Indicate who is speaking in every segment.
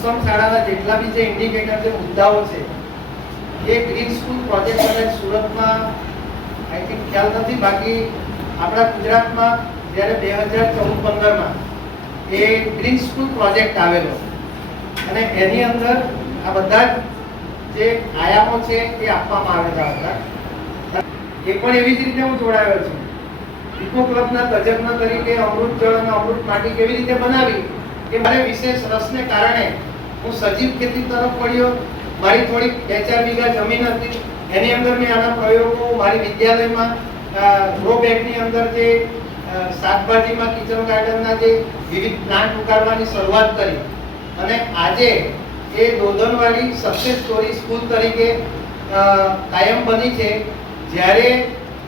Speaker 1: સક્ષમ શાળાના જેટલા બી જે ઇન્ડિકેટર જે મુદ્દાઓ છે, એ ગ્રીન સ્કૂલ પ્રોજેક્ટ કદાચ સુરતમાં આઈ થિંક ખ્યાલ નથી. બાકી આપણા ગુજરાતમાં જ્યારે બે હજાર ચૌદ પંદરમાં એ ગ્રીન સ્કૂલ પ્રોજેક્ટ આવેલો અને એની અંદર આ બધા જ જે આયામો છે એ આપવામાં આવેલા હતા. એ પણ એવી જ રીતે હું જોડાયો છું. ઇકો ક્લબના તજજ્ઞ તરીકે અમૃત જળ અને અમૃત માટી કેવી રીતે બનાવી એ મારે વિશેષ રસને કારણે હું સજીવ ખેતી તરફ પડ્યો મારી થોડી બે ચાર વીઘા જમીન હતી. એની અંદર મેં આના પ્રયોગો મારી વિદ્યાલયમાં ગ્રો બેગની અંદર જે શાકભાજીમાં, કિચન ગાર્ડનના જે વિવિધ પ્લાન્ટ ઉગાડવાની શરૂઆત કરી. અને આજે એ દોધનવાળી સક્સેસ સ્ટોરી સ્કૂલ તરીકે કાયમ બની છે. જ્યારે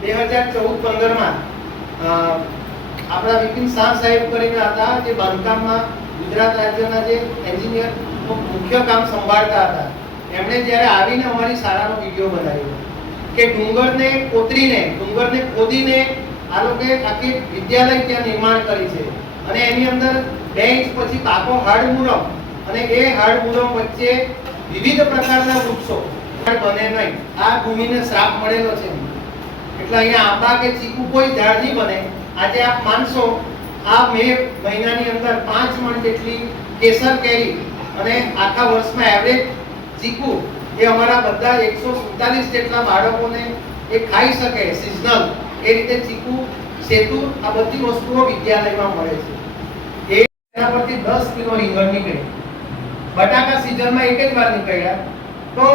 Speaker 1: બે હજાર ચૌદ પંદરમાં આપણા વિપિન શાહ સાહેબ કરીને હતા, જે બાંધકામમાં ગુજરાત રાજ્યના જે એન્જિનિયર મુખ્ય કામ સંભાળતા હતા. એમણે જ્યારે આવીને અમારી શાળાનો વીડિયો બનાવ્યો કે ડુંગરને કોતરીને, ડુંગરને ખોદીને આ લોકોએ આખી વિદ્યાલય ત્યાં નિર્માણ કરી છે. અને એની અંદર બે ઇંચ પછી પાકો હાડમુરમ અને એ હાડમુરમ વચ્ચે વિવિધ પ્રકારના વૃક્ષો. બને નહીં. આ ભૂમિને શ્રાપ મળેલો છે. એટલે અહીંયા આંબા કે ચીકુ કોઈ ઝાડ નહીં બને. આજે આપ માનશો, આ મે મહિનાની અંદર પાંચ મણ જેટલી કેસર કેરી અને આખા વર્ષમાં એવરેજ ચીકુ એ અમારા બધા એકસો સુડતાલીસ જેટલા બાળકોને એ ખાઈ શકે સિઝનલ એ રીતે ચીકુ, સેતુ આ બધી વસ્તુઓ વિદ્યાલયમાં મળે છે. એ એના પરથી દસ કિલો રીંગણ નીકળે. બટાકા સિઝનમાં એક જ વાર નીકળ્યા. તો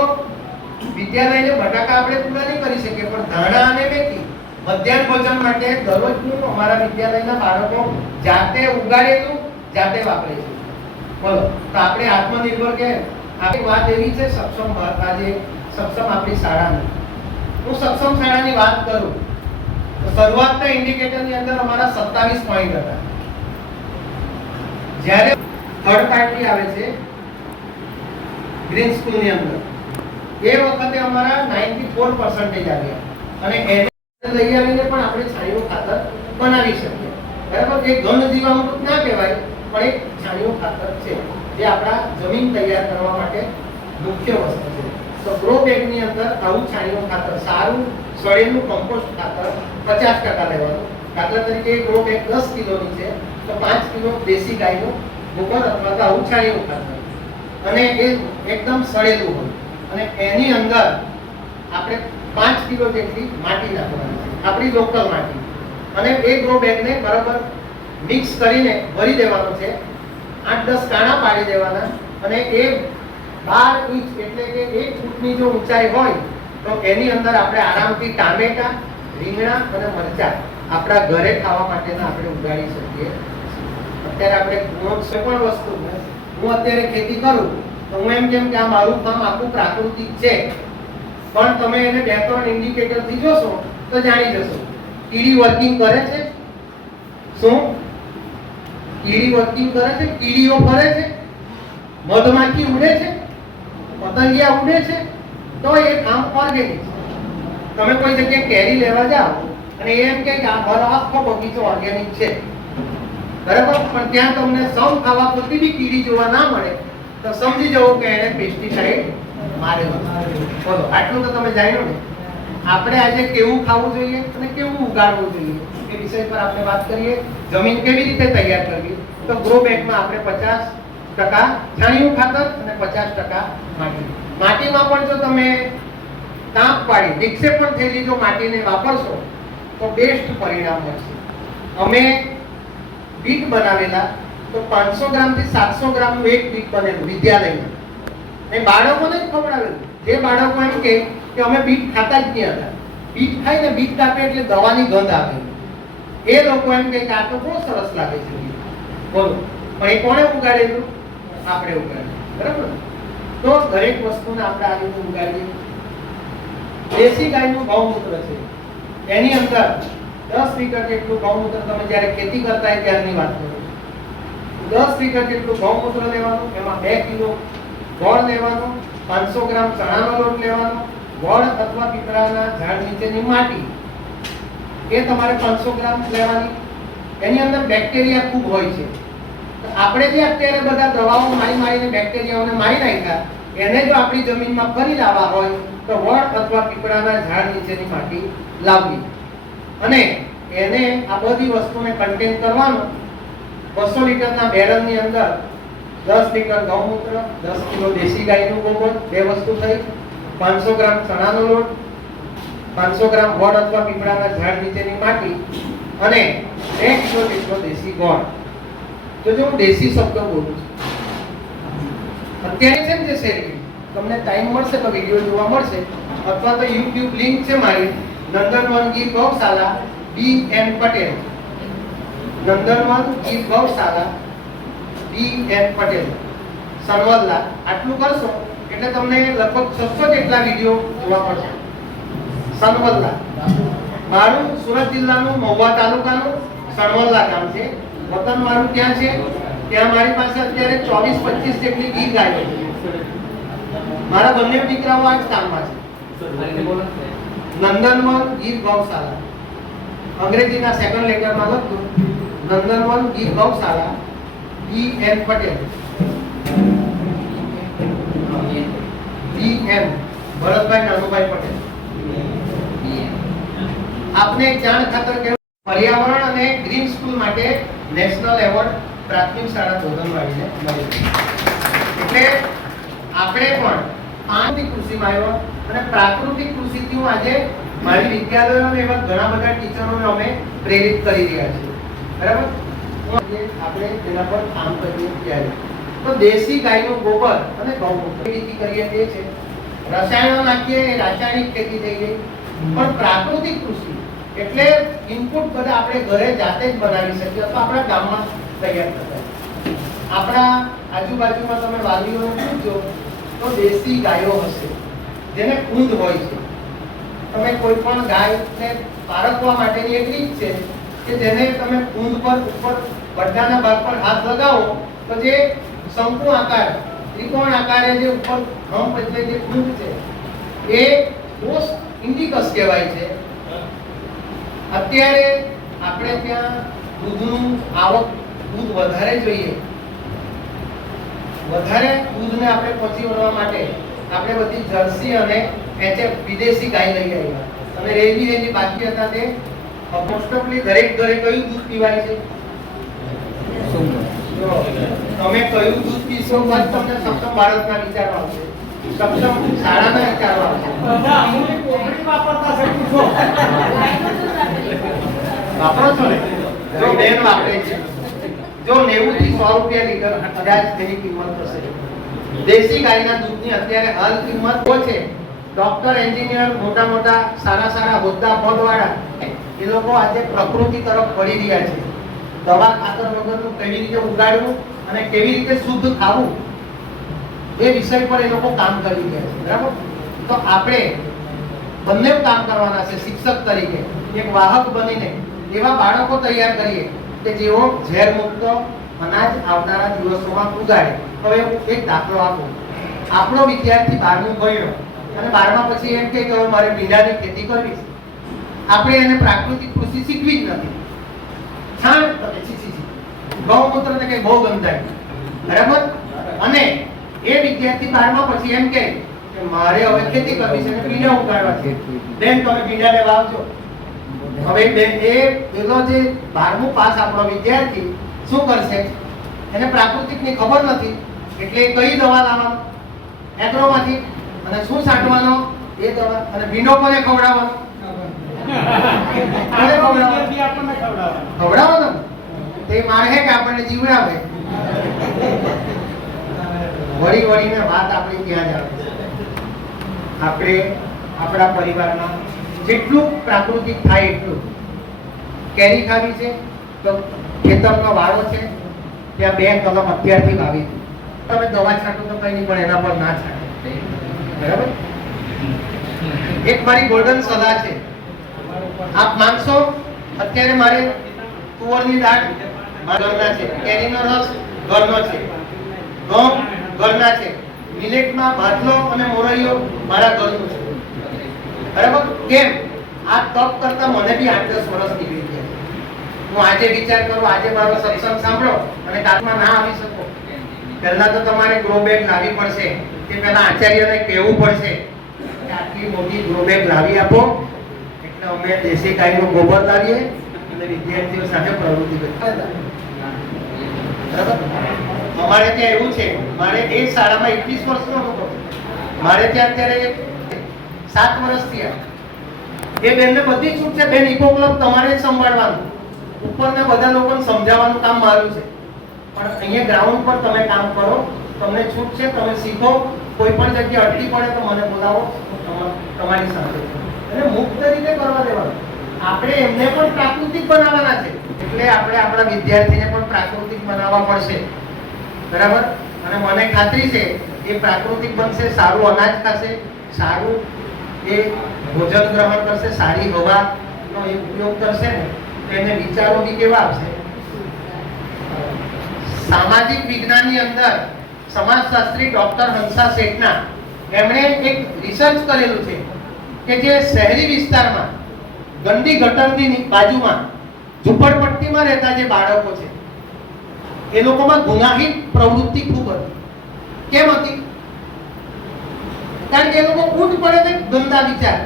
Speaker 1: વિદ્યાલયને બટાકા આપણે પૂરા નહીં કરી શકીએ, પણ ધાણા અને મેથી મધ્યાહન ભોજન માટે દરરોજનું અમારા વિદ્યાલયના બાળકો જાતે ઉગાડેલું જાતે વાપરે છે. બોલો તો આપણે આત્મનિર્ભર કે આપણી વાત એવી છે, સક્ષમ આજે સક્ષમ આપણી શાળાની. હું સક્ષમ શાળાની વાત કરું, તો શરૂઆતના ઇન્ડિકેટરની અંદર અમારા સત્તાવીસ પોઈન્ટ હતા. જ્યારે થર્ડ પાર્ટી આવે છે ગ્રીન સ્કૂલની અંદર, એ વખતે અમારા 94% આવ્યા. અને એને લઈ આવીને પણ આપણે છાણિયું ખાતર બનાવી શકીએ. બરાબર? એ ઘન જીવામૃત ના કહેવાય, પણ એક છાણિયું ખાતર છે, જે આપણા જમીન તૈયાર કરવા માટે મુખ્ય વસ્તુ છે. તો ગ્રો બેગની અંદર આવું છાણિયું ખાતર, સારું સળેલું કમ્પોસ્ટ ખાતર પચાસ ટકા લેવાનું. દાખલા તરીકે ગ્રો બેગ દસ કિલોની છે, તો પાંચ કિલો દેશી ગાયનું ગોબર અથવા તો આવું છાણિયું ખાતર. અને એ એકદમ સળેલું હોય. અને એની અંદર આપણે પાંચ કિલો જેટલી માટી નાખવાની આપણી લોકલ માટી. અને એ ગ્રો બેગને બરાબર મિક્સ કરીને ભરી દેવાનું છે આઠ દસ કાણા પાડી દેવાના અને એ બાર ઇંચ એટલે કે એક ફૂટની જો ઊંચાઈ હોય, તો એની અંદર આપણે આરામથી ટામેટા, રીંગણા અને મરચાં આપણા ઘરે ખાવા માટેના આપણે ઉગાડી શકીએ અત્યારે આપણે છે પણ વસ્તુ હું અત્યારે ખેતી કરું, તો હું એમ કેમ કે આ મારું કામ આખું પ્રાકૃતિક છે. પણ તમે એને બે ત્રણ ઇન્ડિકેટરથી જોશો તો જાણી જશો. કીડી વર્કિંગ કરે છે? શું? કીડી વર્કિંગ કરે છે, કીડીઓ ફરે છે, મધમાખી ઉડે છે, પતંગિયા ઉડે છે, તો એ કામ ઓર્ગેનિક તમે કોઈ જગ્યાએ કેરી લેવા જાઓ અને એમ કે આ ઘર આખો બગીચો ઓર્ગેનિક છે. બરાબર? પણ ત્યાં તમને સૌ ખાવા પૂરતી બી કીડી જોવા ના મળે, તો સમજી જવું કે એને પેસ્ટિસાઇડ મારેલો બોલો, આટલું તો તમે જાણ્યું ને? આપણે આજે કેવું ખાવું જોઈએ અને કેવું ઉગાડવું જોઈએ? વિષય પર આપણે વાત કરીએ. જમીન કેવી રીતે તૈયાર કરવી? તો ગ્રો બેગમાં આપણે પચાસ ટકા છાણિયું ખાતર અને પચાસ ટકા માટી. માટીમાં પણ જો તમે તાપ પાડી વિક્ષેપણ થયેલી જો માટીને વાપરશો, તો બેસ્ટ પરિણામ મળશે. અમે બીટ બનાવેલા, તો પાંચસો ગ્રામથી સાતસો ગ્રામનું એક બીટ બનેલું વિદ્યાલયમાં. એ બાળકોને જ ખવડાવેલું. જે બાળકો એમ કે કે અમે બીટ ખાતા જ નહીં હતા. બીટ ખાય ને બીટ કાપે એટલે દવાની ગંધ આવે. એ લોકો એમ કહે કે આ તો બહુ સરસ લાગે છે. બોલો, પણ એ કોણે ઉગાડેલું? આપણે ઉગાડ્યું બરાબર? તો દરેક વસ્તુને આપણે આ રીતે ઉગાડીએ. દેશી ગાયનું ગૌમૂત્ર છે. એની અંદર દસ લીટર જેટલું ગૌમૂત્ર તમે જ્યારે ખેતી કરતા હોય ત્યારની વાત કરું. દસ લીટર જેટલું ગૌમૂત્ર લેવાનું, એમાં બે કિલો ગોળ લેવાનો, પાંચસો ગ્રામ ચણાનો લોટ લેવાનો, ગોળ અથવા પીપળાના ઝાડ નીચેની માટી એ તમારે પાંચસો ગ્રામ લેવાની. એની અંદર બેક્ટેરિયા ખૂબ હોય છે. તો આપણે જે અત્યારે બધા દવાઓ મારી મારીને બેક્ટેરિયાઓને મારી નાખ્યા, એને જો આપણી જમીનમાં ફરી લાવવા હોય, તો વડ અથવા પીપળાના ઝાડ નીચેની માટી લાવવી. અને એને આ બધી વસ્તુને કન્ટેન કરવાનું. બસો લીટરના બેરલની અંદર દસ લીટર ગૌમૂત્ર, દસ કિલો દેશી ગાયનું ગોબર, બે વસ્તુ થઈ. પાંચસો ગ્રામ ચણાનો લોટ પાંચસો ગ્રામ ગોળ અથવા પીપળાના ઝાડ નીચેની માટી અને એક કિલો જેટલો દેશી ગોળ. તો જો હું દેશી શબ્દ બોલું છું, અત્યારે છે ને જે શેરી તમને ટાઈમ મળશે તો વીડિયો જોવા મળશે, અથવા તો યુટ્યુબ લિંક છે મારી Nandanvan Gir Gaushala B N Patel. Nandanvan Gir Gaushala B N Patel. સરવલ્લા, આટલું કરશો એટલે તમને લગભગ છસો જેટલા વીડિયો જોવા મળશે. સનવલ્લા મારું સુરત જિલ્લાનું મહુવા તાલુકાનું સણવલ્લા ગામ છે. વતન મારું ક્યાં છે? ત્યાં મારી પાસે અત્યારે ચોવીસ પચીસ જેટલી ગીર ગાયો છે. મારા બંને દીકરાઓ આ જ કામમાં છે. નંદનવન ગીર ગૌશાળા. અંગ્રેજીના second લેટરમાં લખતું Nandanvan Gir Gaushala. B N Patel. B M Bharatbhai Nanubhai Patel. આપને જાણ ખાતર પર્યાવરણ અને ગ્રીન સ્કૂલ માટે નેશનલ એવોર્ડ પ્રાથમિક શાળા ધોધનવાડીને મળ્યો એટલે આપણે પણ પાંચથી કૃષિમાં આવ્યો અને પ્રાકૃતિક કૃષિથી હું આજે મારી વિદ્યાલયોને એવા ઘણા બધા ટીચરોને અમે પ્રેરિત કરી રહ્યા છીએ. બરાબર? આપણે તેના પર કામ કરીએ ત્યારે. તો દેશી ગાયનું ગોબર અને ગૌમૂત્ર ખેતી કરીએ તે છે. રસાયણો નાખીએ, રાસાયણિક ખેતી થઈ ગઈ. પણ પ્રાકૃતિક કૃષિ, એટલે ઇનપુટ બધા આપણે ઘરે જાતે જ બનાવી શકીએ અથવા આપણા ગામમાં તૈયાર થતા આપણા આજુબાજુમાં તમે વાલીઓને પૂછજો, તો દેશી ગાયો હશે, જેને કુંદ હોય છે. તમે કોઈ પણ ગાયને પારખવા માટેની એક રીત છે કે જેને તમે કુંદ પર ઉપર બધાના ભાગ પર હાથ લગાવો, તો જે શંકુ આકાર, ત્રિકોણ આકારે જે ઉપર હમ્પ એટલે જે કુંદ છે, એ દોષ ઇન્ડિકસ કહેવાય છે. અત્યારે આપણે ત્યાં દૂધનું આવક દૂધ વધારે જોઈએ. વધારે દૂધને આપણે પહોંચી વળવા માટે આપણે બધી જર્સી અને એચએફ વિદેશી ગાય લઈ આવ્યા. અને રેલી રેલી બાકી હતા તે? મોસ્ટ ઓફલી દરેક ઘરે કયું દૂધ પીવાય છે? તમે કયું દૂધ પીશો બસ તમને સપ્તમ ભારતના વિચારો આવશે. સક્ષમ શાળાના વિચારો આવશે વાપરો છો ને જો બેન વાપરે છે જો 90 થી 100 રૂપિયા લીટર કદાચ તેની કિંમત થશે દેશી ગાયના દૂધની અત્યારે હાલ કિંમત ઓ છે ડોક્ટર એન્જિનિયર મોટા મોટા સારા સારા હોદ્દા પદવાળા એ લોકો આજે પ્રકૃતિ તરફ વળી રહ્યા છે દવા ખાતર વગરનું કેવી રીતે ઉગાડવું અને કેવી રીતે શુદ્ધ ખાવું? એ વિષય પર એ લોકો કામ કરી રહ્યા છે, બરાબર? તો આપણે બંને કામ કરવાના છે, શિક્ષક તરીકે. એક વાહક બનીને એવા બાળકો તૈયાર કરીએ કે જેઓ ઝેર મુક્ત અનાજ આવનારા દિવસોમાં ઉગાડે. હવે એક દાખલો આપો. આપણો વિદ્યાર્થી બારમું ભણ્યો અને બારમા પછી એમ કે હવે મારે ભીંડાની ખેતી કરવી છે. આપણે એને પ્રાકૃતિક કૃષિ શીખવી જ નથી. છાણ. ગૌમૂત્ર ને કઈ બહુ ગંધાય બરાબર? અને એ વિદ્યાર્થી બારમા પછી એમ કે મારે હવે ખેતી કરવી છે ભીંડા ઉગાડવા છે. બેન તમે ભીંડાને વાવજો હવે બેન એ એનો જે બારમું પાસ આપણો વિદ્યાર્થી શું કરશે? એને પ્રાકૃતિકની ખબર નથી એટલે કઈ દવા લાવવાનો? એગ્રોમાંથી. અને શું છાંટવાનો? એ દવા. અને ભીંડો કોને ખવડાવવાનો? ખવડાવવાનો? તે મારે કે આપણને જીવડાવે. વળી વળીને વાત આપણી ત્યાં જ આવે છે. આપણે આપણા પરિવારમાં જેટલું પ્રાકૃતિક થાય એટલું. કેરી ખાવી છે તો ખેતરનો વાળો છે, ત્યાં બે કલમ અત્યારથી વાવી. તમે દવા છાંટો તો કઈ નહીં, પણ એના પર ના છાંટો. બરાબર? એક મારી ગોલ્ડન સલાહ છે. આપ માનશો? અત્યારે મારે તુવરની દાળ ઘરના છે. કેરીનો રસ ઘરનો છે. ઘઉં ઘરના છે. મિલેટમાં ભાતનો અને મોરૈયો મારા ઘરનું છે. બરાબર? કેમ? આ તપ કરતા મને બી આઠ દસ વર્ષ નીકળી ગયા. હું આજે વિચાર કરું, આજે મારો સત્સંગ સાંભળો અને કાકમાં ના આવી શકો. પહેલા તો તમારે ગ્રો બેગ લાવવી પડશે. તે પહેલા આચાર્યને કહેવું પડશે કે આટલી મોટી ગ્રો બેગ લાવી આપો. એટલે અમે દેશી ગાયનું ગોબર લાવીએ અને વિદ્યાર્થીઓ સાથે પ્રવૃત્તિ કરીએ. બરાબર? અમારે ત્યાં એવું છે, મારે એ શાળામાં એકવીસ વર્ષનો હતો. મારે ત્યાં અત્યારે સાત વર્ષ થયા. એ બેનને બધી છૂટ છે બેન ઇકો ક્લબ તમારે સંભાળવાનું. ઉપરના બધા લોકોને સમજાવવાનું કામ મારું છે. પણ અહીંયા ગ્રાઉન્ડ પર તમે કામ કરો, તમને છૂટ છે, તમે શીખો, કોઈ પણ જગ્યાએ અટકી પડે તો મને બોલાવો તમારી સાથે. અને મુક્ત રીતે કરવા દેવાનું. આપણે એમને પણ પ્રાકૃતિક બનાવવાના છે. એટલે આપણે આપણા વિદ્યાર્થીને પણ પ્રાકૃતિક બનાવવા પડશે. બરાબર? અને મને ખાતરી છે એ પ્રાકૃતિક બનશે, સારું અનાજ ખાશે સારું એ ભોજન ગ્રહણ કરશે, સારી હવાનો એ ઉપયોગ કરશે ને એને વિચારો બી કેવા આવશે? સામાજિક વિજ્ઞાનની અંદર સમાજશાસ્ત્રી ડોક્ટર હંસા શેઠના એમણે એક રિસર્ચ કરેલું છે કે જે શહેરી વિસ્તારમાં ગંદી ગટરની બાજુમાં ઝૂંપડપટ્ટીમાં રહેતા જે બાળકો છે એ લોકોમાં ગુનાહિત પ્રવૃત્તિ ખૂબ હતી. કેમ હતી? કારણ કે એ લોકો ઊંટ પડે ને ગંદા વિચાર.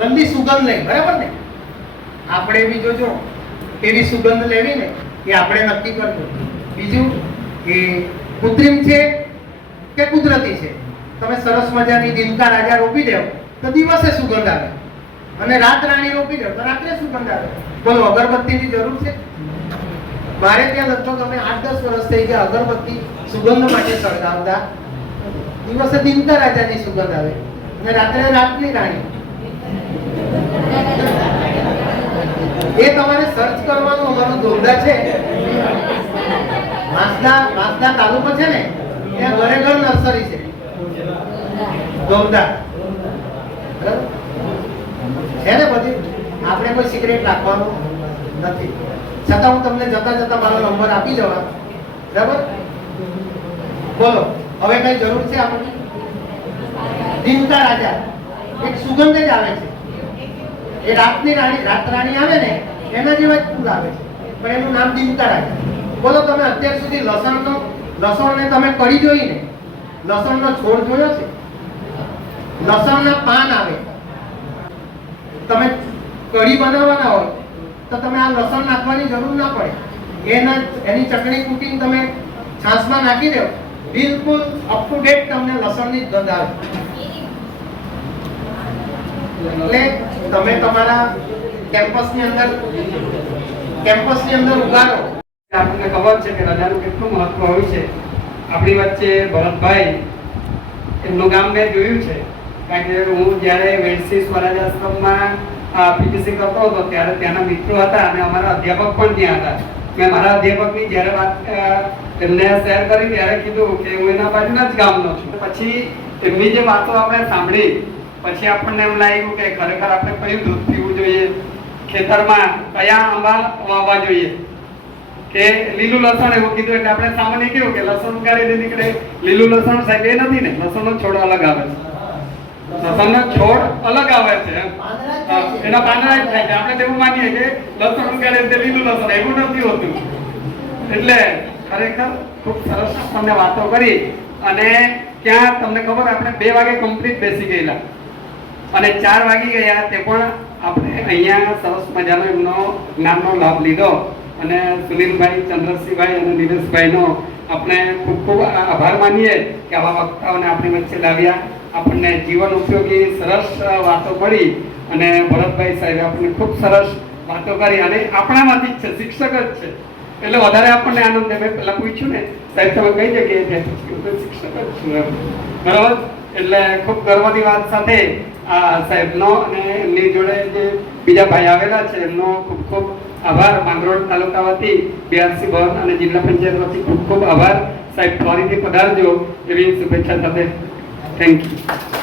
Speaker 1: ગંદી સુગંધ લઈ બરાબર ને? આપણે બી જોજો, એવી સુગંધ લેવી ને એ આપણે નક્કી કરજો. બીજું કે કૃત્રિમ છે કે કુદરતી છે? તમે સરસ મજાની દિનકા રાજા રોપી દેવ તો દિવસે સુગંધ આવે. અને રાત રાણી રોપી દેવ તો રાત્રે સુગંધ આવે. બોલો, અગરબત્તીની જરૂર છે? મારે ત્યાં લગભગ અમે આઠ દસ વર્ષ થઈ ગયા અગરબત્તી સુગંધ માટે સળગાવતા. દિવસે દિનતા રાજાની સુગંધ આવે. અને રાત્રે રાતની રાણી. એ તમારે સર્ચ કરવાનું અમારું દોરડા છે. માસદા માસદા તાલુકો છે ને, ત્યાં ઘરે ઘર નર્સરી છે. બરાબર? છે ને બધી? આપણે કોઈ સિક્રેટ રાખવાનું નથી. છતાં હું તમને જતા જતા મારો નંબર આપી જવા બરાબર? બોલો, હવે કઈ જરૂર છે આપણને? દિનતા રાજા. એક સુગંધ જ આવે છે. એ રાતની રાણી રાત રાણી આવે ને, એના જેવા જ ફૂલ આવે છે. પણ એનું નામ દિનતા રાજા. બોલો, તમે અત્યાર સુધી લસણનો લસણને તમે કરી જોઈ ને? લસણનો છોડ જોયો છે? લસણના પાન આવે. તમે કઢી બનાવવાના હોય તો તમે આ લસણ નાખવાની જરૂર ના પડે. એના એની ચટણી કૂટીને તમે છાશમાં નાખી દો. બિલકુલ અપ ટુ ડેટ તમને લસણની જ ગંધ આવે. એટલે તમે તમારા કેમ્પસની અંદર કેમ્પસની અંદર ઉગાડો.
Speaker 2: આપણને ખબર છે કે રજાનું કેટલું મહત્વ હોય છે. આપણી વચ્ચે ભરતભાઈ, એમનું ગામ મેં જોયું છે. કારણ કે હું જ્યારે વેડસી સ્વરાજ આશ્રમમાં પીટીસી કરતો હતો ત્યારે ત્યાંના મિત્રો હતા અને અમારા અધ્યાપક પણ ત્યાં હતા. મેં મારા અધ્યાપકની જ્યારે વાત અ, એમને શેર કરી ત્યારે કીધું કે હું એના બાજુના જ ગામનો છું. પછી એમની જે વાતો આપણે સાંભળી પછી આપણને એમ લાગ્યું કે ખરેખર આપણે કયું દૂધ પીવું જોઈએ? ખેતરમાં કયા આંબા વાવવા જોઈએ? કે લીલું લસણ એવું કીધું એટલે આપણે સામાન્ય કેવું કે લસણ ઉગાડીને નીકળે? લીલું લસણ સાહેબ એ નથી ને લસણનો છોડ અલગ આવે છે. લસણનો છોડ અલગ આવે છે એના પાંદડા જ થાય છે. આપણે તેવું માનીએ કે લસણ ઉગાડે એટલે લીલું લસણ એવું નથી હોતું. એટલે ખરેખર ખૂબ સરસ તમને વાતો કરી અને ત્યાં તમને ખબર આપણે બે વાગે કમ્પ્લીટ બેસી ગયેલા. અને ચાર વાગી ગયા તે પણ આપણે અહીંયા સરસ મજાનો એમનો જ્ઞાનનો લાભ લીધો. અને સુનિલભાઈ ચંદ્રસિંહભાઈ અને નીરજભાઈનો આપણે ખૂબ ખૂબ આભાર માનીએ કે આવા વક્તાઓને આપણી વચ્ચે લાવ્યા. આપણને જીવન ઉપયોગી, સરસ વાતો મળી અને ભરતભાઈ સાહેબે આપણને ખૂબ સરસ વાતો કરી અને આપણામાંથી જ છે, શિક્ષક જ છે. એટલે વધારે આપણને આનંદ મેં પહેલા પૂછ્યું ને, સાહેબ તમે કઈ જગ્યાએ છે? શિક્ષક જ છું બરાબર? એટલે ખૂબ ગર્વની વાત સાથે આ સાહેબનો અને એમની જોડે જે બીજા ભાઈ આવેલા છે, એમનો ખૂબ ખૂબ આભાર. માંગરોળ તાલુકા વતી બીઆરસી ભવન અને જિલ્લા પંચાયત વતી ખૂબ ખૂબ આભાર. સાહેબ ફરીથી પધારજો. એવી શુભેચ્છા સાથે Thank you.